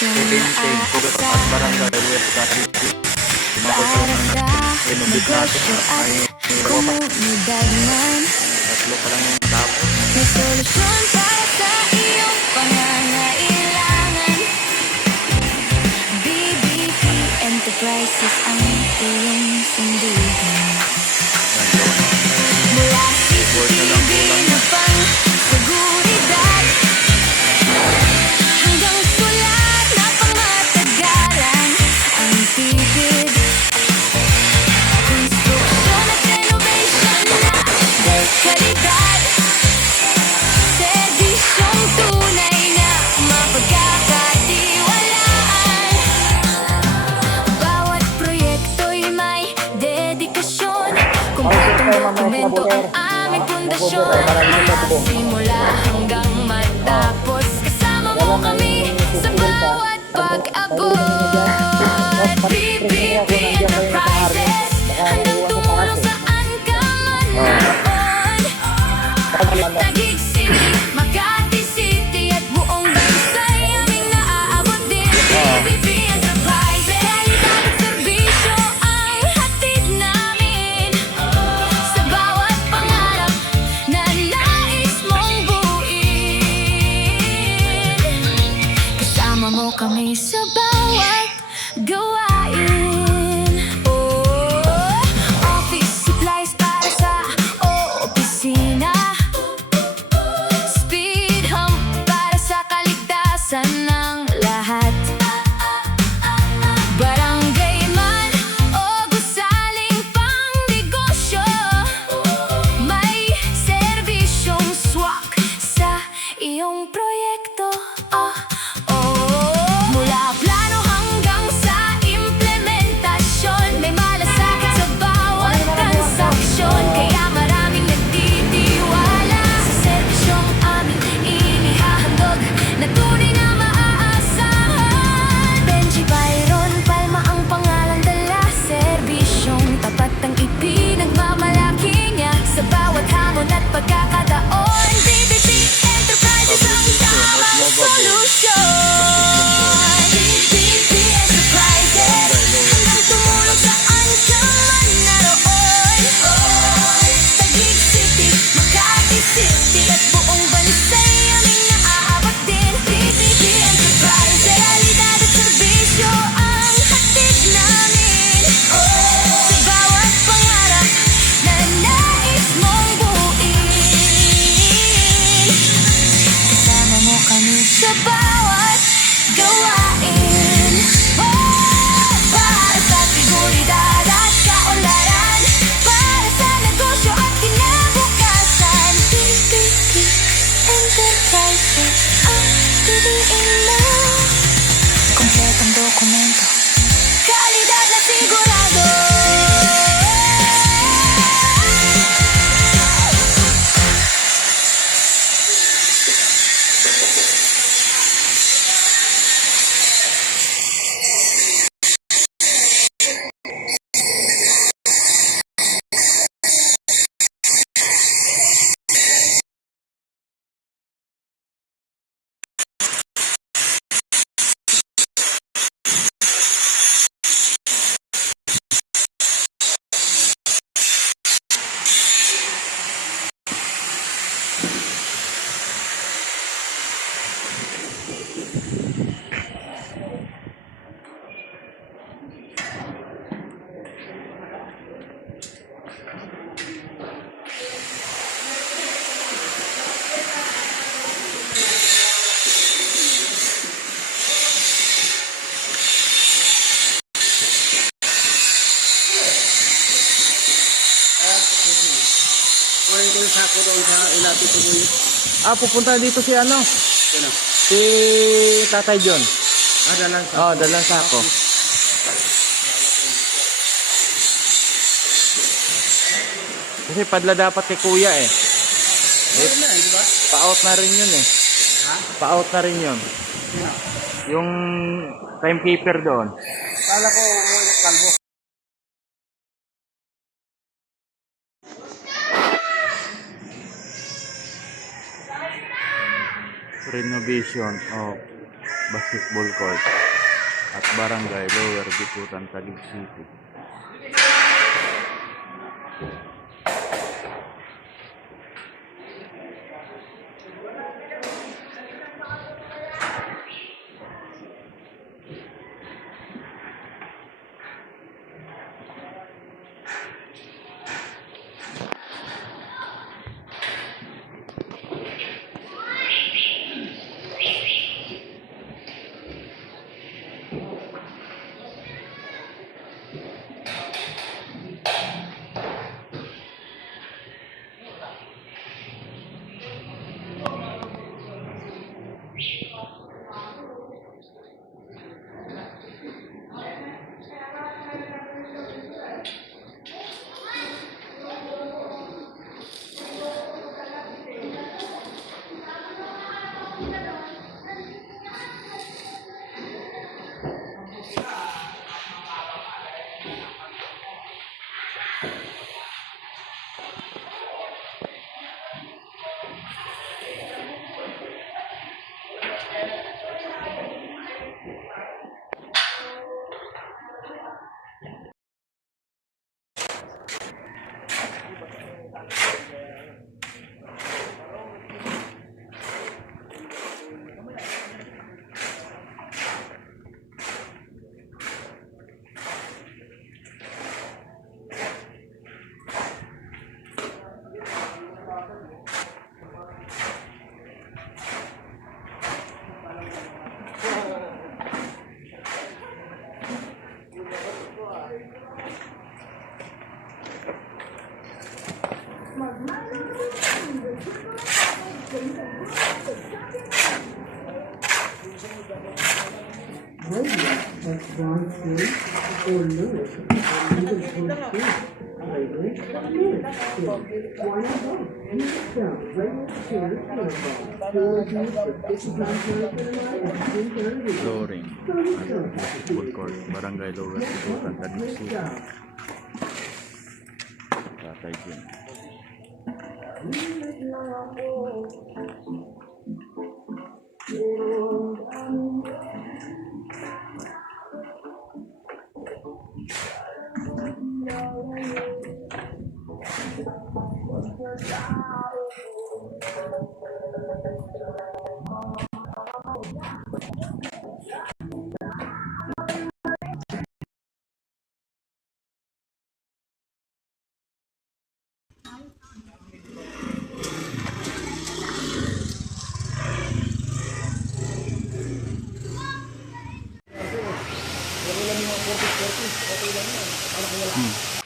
Pipintin, pulot at barangay, web kahiti. Pinakot ko ng inubit natin ay komunidad man. tatlo pa lang yung tapos. May solusyon para sa iyong pangangailangan. BBP Enterprises ang iyong sundugan. Mula CCTV na pang seguridad hanggang sulat na pangmatagalan, ang tipid, konstruksyon at renovation na dekalidad, serbisyong tunay na mapagkakatiwalaan. Bawat proyekto'y may dedikasyon, kumpletong dokumento ang aming pundasyon. Mula simula hanggang matapos, kasama mo kami sa bawat pag-abot. BBP Enterprises, handang tumulong saan ka man naroon. Taguig City, Makati City at buong bansay aming naaabot din. BBP Enterprises, kalidad at serbisyo ang hatid namin sa bawat pangarap na nais mong buuin. Kasama mo kami sa bawat gawain. Office supplies para sa opisina, speed hump para sa kaligtasan ng lahat. Barangay man o gusaling pang negosyo, may serbisyong swak sa iyong proyekto. Mula plano hanggang sa implementasyon, may malasakit sa bawat transaksyon. Kaya maraming nagtitiwala sa serbisyong aming inihahandog na tunay na maaasahan. Benji Byron Palma ang pangalan dala, serbisyong tapat ang ipinagmamalaki niya sa bawat hamon at pagkakataon. BBP Enterprises ang tamang solusyon. BBP Enterprises, handang tumulong saan ka man naroon. Taguig City, Makati City at buong bansay aming naaabot din. BBP Enterprises, kalidad at serbisyo ang hatid namin sa bawat pangarap na nais mong buuin. Kasama mo kami sa bawat gawain. Para sa seguridad at kaunlaran, para sa negosyo at kinabukasan, BBP Enterprises ang piliin mo. Kompletong dokumento, kalidad na sigurado. Pupunta dito si ano? Si Tatay John. Dalang sako. Kasi padla dapat kay Kuya eh. Pa-out na rin yun eh. Pa-out na rin yun. Yung timekeeper doon. Kala ko kalbo. Renovation. Oh. basketball court at barangay Lower Bicutan, Taguig City. That's Bronx Street or Lewis. Why not both? You sit down, regular chairs, Flooring at basketball court, barangay Lower Bicutan, Taguig City. Tatay Jun. Okay lang yung mga 40-40, okay lang yan. Para kaya lang.